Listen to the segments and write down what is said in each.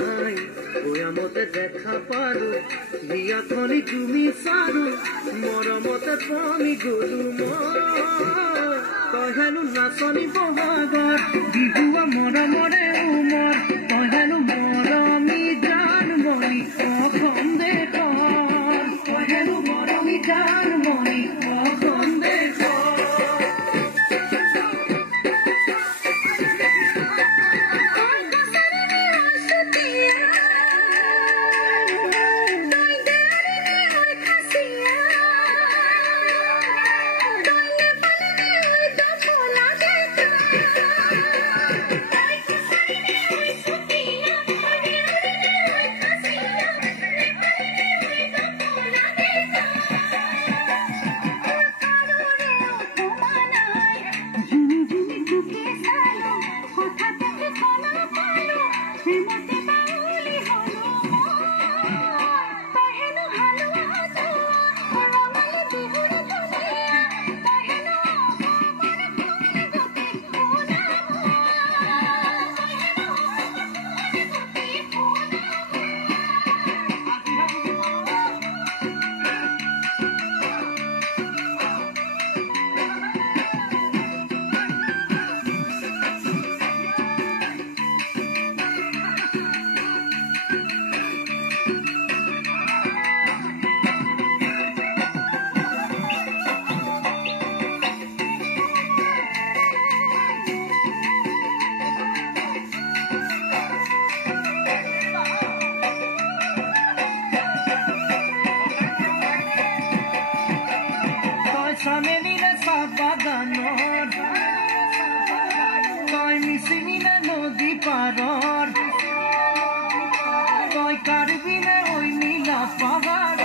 নাই বয়ামতে দেখা পালো হিয়া খনি তুমি সাৰো মৰমতে পমি গলো তই হেনো নাচনি বহাগৰ বিহুৱা মৰমৰে উমৰ তই হেনো মৰমি জানমণি অসম দেশৰ তই হেনো মৰমি জানমণি অসম দেশৰ নদী পাৰৰ তই কাৰবিনে ঐ নীলা পাহাৰৰ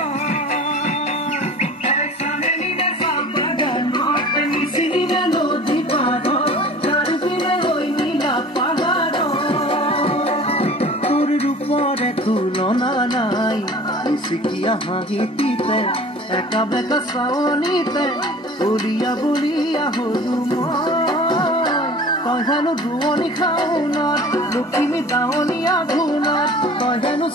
নদী পাৰৰ কাৰবিনে ঐ নীলা পাহাৰৰ তোৰ ৰূপৰে তুলনা নাই নিচিকিয়া হাঁহিতে একা বেকা চাৱনিতে বলিয়া বলিয়া হলো তই হেনো ধুৱনি খাওনাত লখিমী দাৱনীয়া ধুনাত তই হেনো